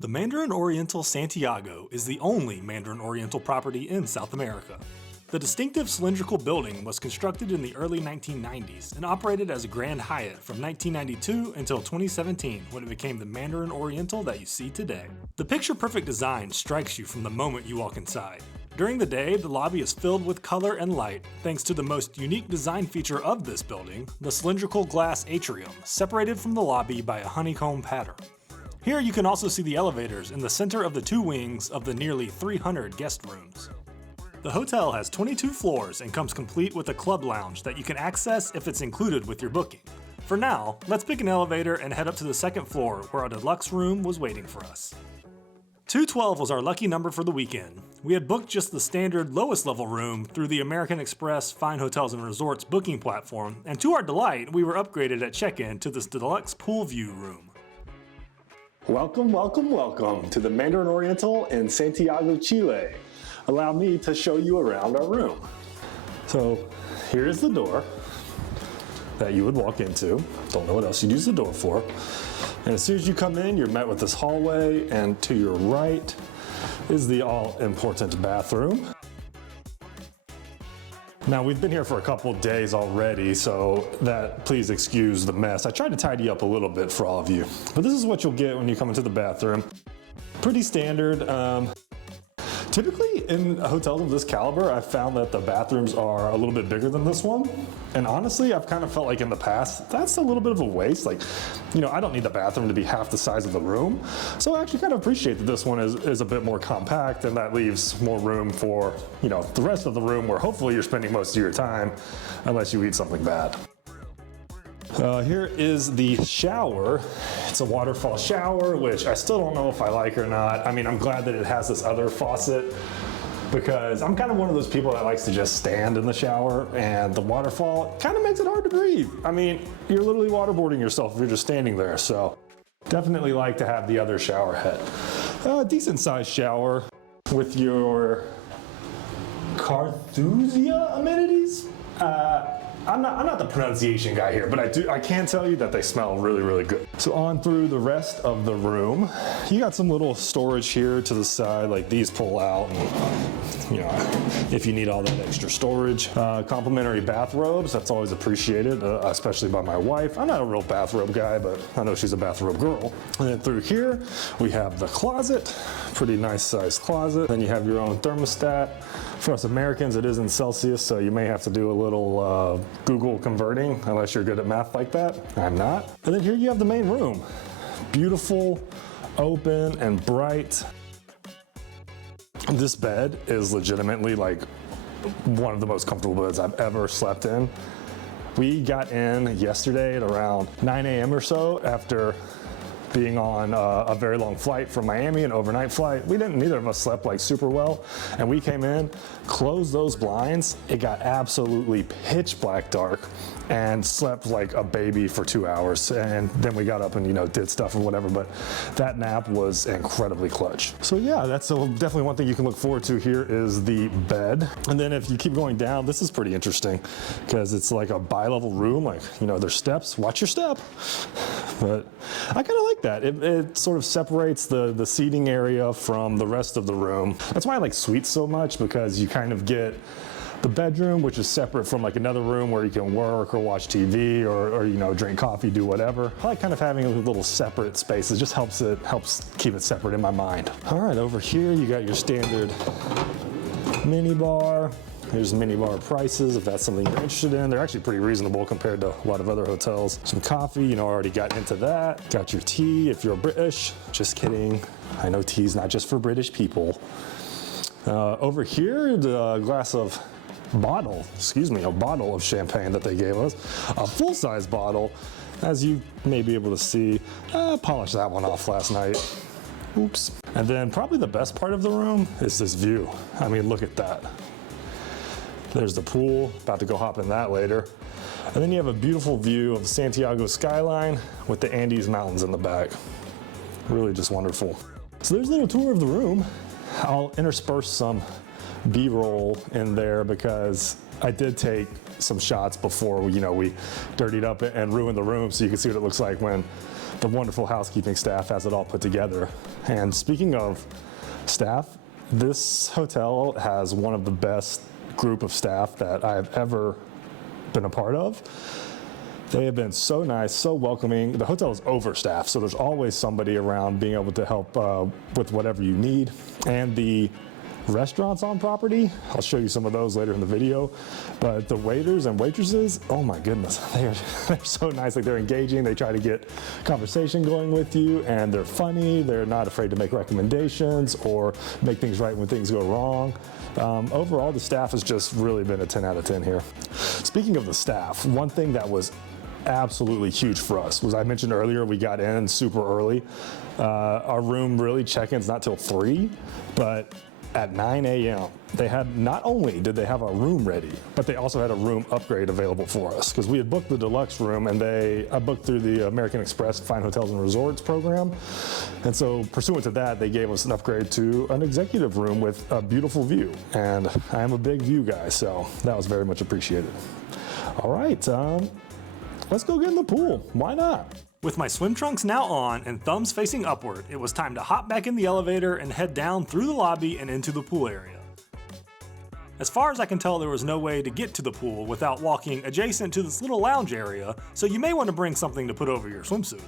The Mandarin Oriental Santiago is the only Mandarin Oriental property in South America. The distinctive cylindrical building was constructed in the early 1990s and operated as a Grand Hyatt from 1992 until 2017 when it became the Mandarin Oriental that you see today. The picture-perfect design strikes you from the moment you walk inside. During the day, the lobby is filled with color and light thanks to the most unique design feature of this building, the cylindrical glass atrium, separated from the lobby by a honeycomb pattern. Here you can also see the elevators in the center of the two wings of the nearly 300 guest rooms. The hotel has 22 floors and comes complete with a club lounge that you can access if it's included with your booking. For now, let's pick an elevator and head up to the second floor where our deluxe room was waiting for us. 212 was our lucky number for the weekend. We had booked just the standard lowest level room through the American Express Fine Hotels and Resorts booking platform, and to our delight, we were upgraded at check-in to this deluxe pool view room. Welcome, welcome, welcome to the Mandarin Oriental in Santiago, Chile. Allow me to show you around our room. So here's the door that you would walk into. Don't know what else you'd use the door for. And as soon as you come in, you're met with this hallway, and to your right is the all-important bathroom. Now, we've been here for a couple days already, so please excuse the mess. I tried to tidy up a little bit for all of you, but this is what you'll get when you come into the bathroom. Pretty standard. Typically in hotels of this caliber, I've found that the bathrooms are a little bit bigger than this one. And honestly, I've kind of felt like in the past, that's a little bit of a waste. Like, I don't need the bathroom to be half the size of the room. So I actually kind of appreciate that this one is a bit more compact, and that leaves more room for, the rest of the room where hopefully you're spending most of your time, unless you eat something bad. Here is the shower. It's a waterfall shower, which I still don't know if I like or not. I mean, I'm glad that it has this other faucet because I'm kind of one of those people that likes to just stand in the shower, and the waterfall kind of makes it hard to breathe. I mean, you're literally waterboarding yourself if you're just standing there, so definitely like to have the other shower head. Decent sized shower with your Carthusia amenities. I'm not the pronunciation guy here, but I can tell you that they smell really, really good. So on through the rest of the room, you got some little storage here to the side, like these pull out, and, if you need all that extra storage. Complimentary bathrobes, that's always appreciated, especially by my wife. I'm not a real bathrobe guy, but I know she's a bathrobe girl. And then through here, we have the closet, pretty nice sized closet. Then you have your own thermostat. For us Americans, it is in Celsius, so you may have to do a little Google converting, unless you're good at math like that. I'm not. And then here you have the main room. Beautiful, open, and bright. This bed is legitimately like one of the most comfortable beds I've ever slept in. We got in yesterday at around 9 a.m. or so after being on a very long flight from Miami, an overnight flight. Neither of us slept like super well. And we came in, closed those blinds. It got absolutely pitch black dark, and slept like a baby for 2 hours. And then we got up and, did stuff and whatever, but that nap was incredibly clutch. So yeah, that's definitely one thing you can look forward to here is the bed. And then if you keep going down, this is pretty interesting because it's like a bi-level room, like, there's steps, watch your step. But I kind of like that. It sort of separates the seating area from the rest of the room. That's why I like suites so much, because you kind of get the bedroom, which is separate from like another room where you can work or watch TV or drink coffee, do whatever. I like kind of having a little separate spaces. Just helps keep it separate in my mind. All right, over here you got your standard mini bar. Here's mini bar prices if that's something you're interested in. They're actually pretty reasonable compared to a lot of other hotels. Some coffee, already got into that. Got your tea if you're British. Just kidding. I know tea's not just for British people. Over here, a bottle of champagne that they gave us. A full-size bottle. As you may be able to see, polished that one off last night. Oops. And then probably the best part of the room is this view. I mean, look at that. There's the pool, about to go hop in that later. And then you have a beautiful view of the Santiago skyline with the Andes Mountains in the back. Really just wonderful. So there's a little tour of the room. I'll intersperse some B-roll in there because I did take some shots before we dirtied up and ruined the room, so you can see what it looks like when the wonderful housekeeping staff has it all put together. And speaking of staff, this hotel has one of the best group of staff that I've ever been a part of. They have been so nice, so welcoming. The hotel is overstaffed, so there's always somebody around being able to help with whatever you need. And the restaurants on property, I'll show you some of those later in the video, but the waiters and waitresses, oh my goodness, they're so nice. Like, they're engaging, they try to get conversation going with you, and they're funny. They're not afraid to make recommendations or make things right when things go wrong. Overall, the staff has just really been a 10 out of 10 here. Speaking of the staff, one thing that was absolutely huge for us was, I mentioned earlier, we got in super early. Our room really check-in's not till 3, but at 9 a.m. they had, not only did they have a room ready, but they also had a room upgrade available for us, because we had booked the deluxe room, and I booked through the American Express Fine Hotels and Resorts program. And so pursuant to that, they gave us an upgrade to an executive room with a beautiful view. And I am a big view guy, so that was very much appreciated. All right, let's go get in the pool. Why not? With my swim trunks now on and thumbs facing upward, it was time to hop back in the elevator and head down through the lobby and into the pool area. As far as I can tell, there was no way to get to the pool without walking adjacent to this little lounge area, so you may want to bring something to put over your swimsuit.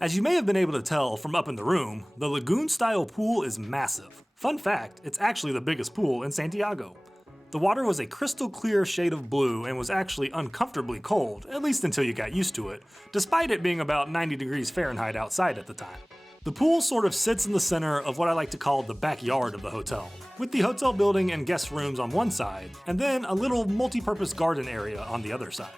As you may have been able to tell from up in the room, the lagoon-style pool is massive. Fun fact, it's actually the biggest pool in Santiago. The water was a crystal clear shade of blue and was actually uncomfortably cold, at least until you got used to it, despite it being about 90 degrees Fahrenheit outside at the time. The pool sort of sits in the center of what I like to call the backyard of the hotel, with the hotel building and guest rooms on one side, and then a little multi-purpose garden area on the other side.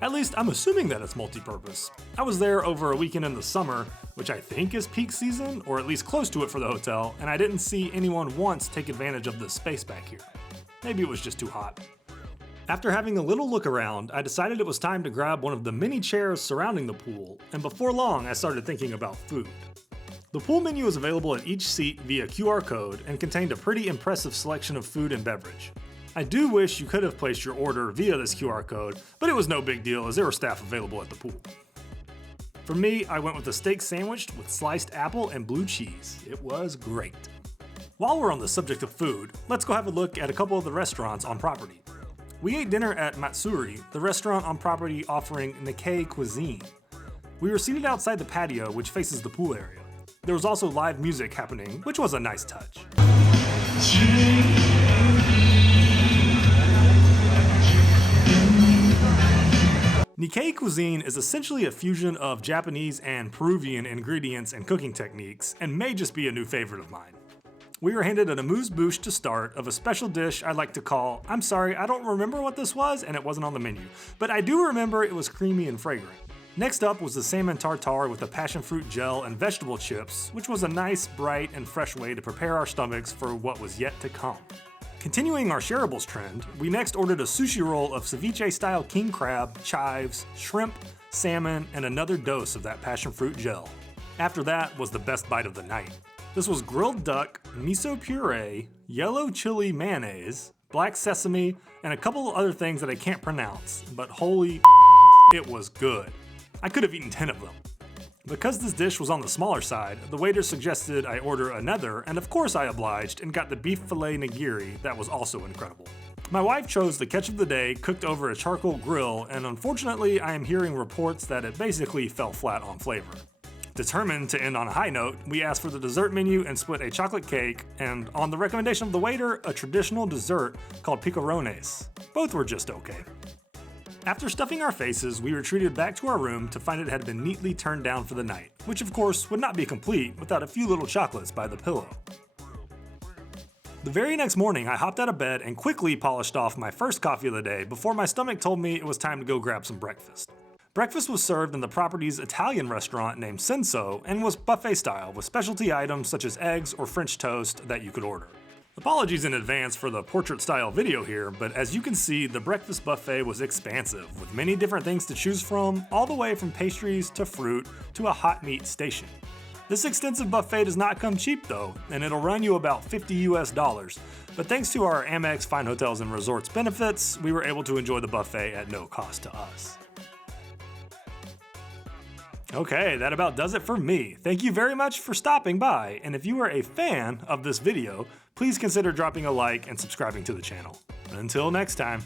At least I'm assuming that it's multi-purpose. I was there over a weekend in the summer, which I think is peak season, or at least close to it for the hotel, and I didn't see anyone once take advantage of this space back here. Maybe it was just too hot. After having a little look around, I decided it was time to grab one of the many chairs surrounding the pool, and before long I started thinking about food. The pool menu is available at each seat via QR code and contained a pretty impressive selection of food and beverage. I do wish you could have placed your order via this QR code, but it was no big deal as there were staff available at the pool. For me, I went with a steak sandwich with sliced apple and blue cheese. It was great. While we're on the subject of food, let's go have a look at a couple of the restaurants on property. We ate dinner at Matsuri, the restaurant on property offering Nikkei cuisine. We were seated outside the patio, which faces the pool area. There was also live music happening, which was a nice touch. Nikkei cuisine is essentially a fusion of Japanese and Peruvian ingredients and cooking techniques, and may just be a new favorite of mine. We were handed an amuse-bouche to start of a special dish I like to call, I'm sorry, I don't remember what this was and it wasn't on the menu, but I do remember it was creamy and fragrant. Next up was the salmon tartare with a passion fruit gel and vegetable chips, which was a nice, bright, and fresh way to prepare our stomachs for what was yet to come. Continuing our shareables trend, we next ordered a sushi roll of ceviche-style king crab, chives, shrimp, salmon, and another dose of that passion fruit gel. After that was the best bite of the night. This was grilled duck, miso puree, yellow chili mayonnaise, black sesame, and a couple of other things that I can't pronounce, but holy it was good. I could have eaten 10 of them. Because this dish was on the smaller side, the waiter suggested I order another, and of course I obliged and got the beef filet nigiri that was also incredible. My wife chose the catch of the day cooked over a charcoal grill, and unfortunately I am hearing reports that it basically fell flat on flavor. Determined to end on a high note, we asked for the dessert menu and split a chocolate cake, and on the recommendation of the waiter, a traditional dessert called picarones. Both were just okay. After stuffing our faces, we retreated back to our room to find it had been neatly turned down for the night, which of course would not be complete without a few little chocolates by the pillow. The very next morning, I hopped out of bed and quickly polished off my first coffee of the day before my stomach told me it was time to go grab some breakfast. Breakfast was served in the property's Italian restaurant named Senso and was buffet style with specialty items such as eggs or French toast that you could order. Apologies in advance for the portrait style video here, but as you can see, the breakfast buffet was expansive with many different things to choose from, all the way from pastries to fruit to a hot meat station. This extensive buffet does not come cheap though, and it'll run you about $50 US, but thanks to our Amex Fine Hotels and Resorts benefits, we were able to enjoy the buffet at no cost to us. Okay, that about does it for me. Thank you very much for stopping by, and if you are a fan of this video, please consider dropping a like and subscribing to the channel. Until next time.